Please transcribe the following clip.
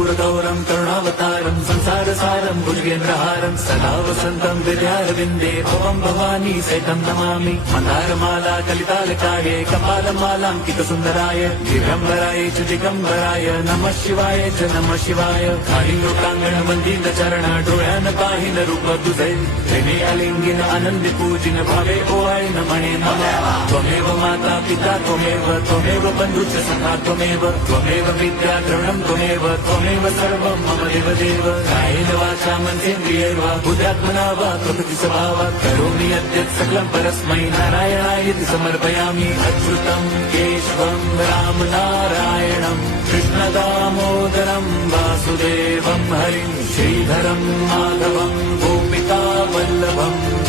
कर्पूरगौरं करुणावतारं संसारसारं भुजगेन्द्रहारं सदा वसन्तं हृदयारविन्दे भवं भवानी सहितं नमामि। मन्दारमाला कलितालकाये कपालमालाङ्कितसुन्दराय दिगम्बराय च दिगम्बराय नमः शिवाय च नमः शिवाय। कालिंगोटांगण चरण डोळ्यान पाहिन रूप तुझे प्रेमे अलिंगिन आनंदी पूजिन भावे ओवाळी म्हणे नमः। त्वमेव माता पिता त्वमेव बंधुश्च सखा त्वमेव विद्या द्रविणं त्वमेव सर्वं मम देवदेव। कायेन वाचा मनसेन्द्रियैर्वा बुद्ध्यात्मना वा प्रकृति स्वभावात् करोमि यद्यत् सकलं परस्मै नारायणायति समर्पयामि। अच्युतं केशवं राम नारायणं कृष्णदामोदरं वासुदेवं हरिं श्रीधरं माधवं गोपिका वल्लभम्।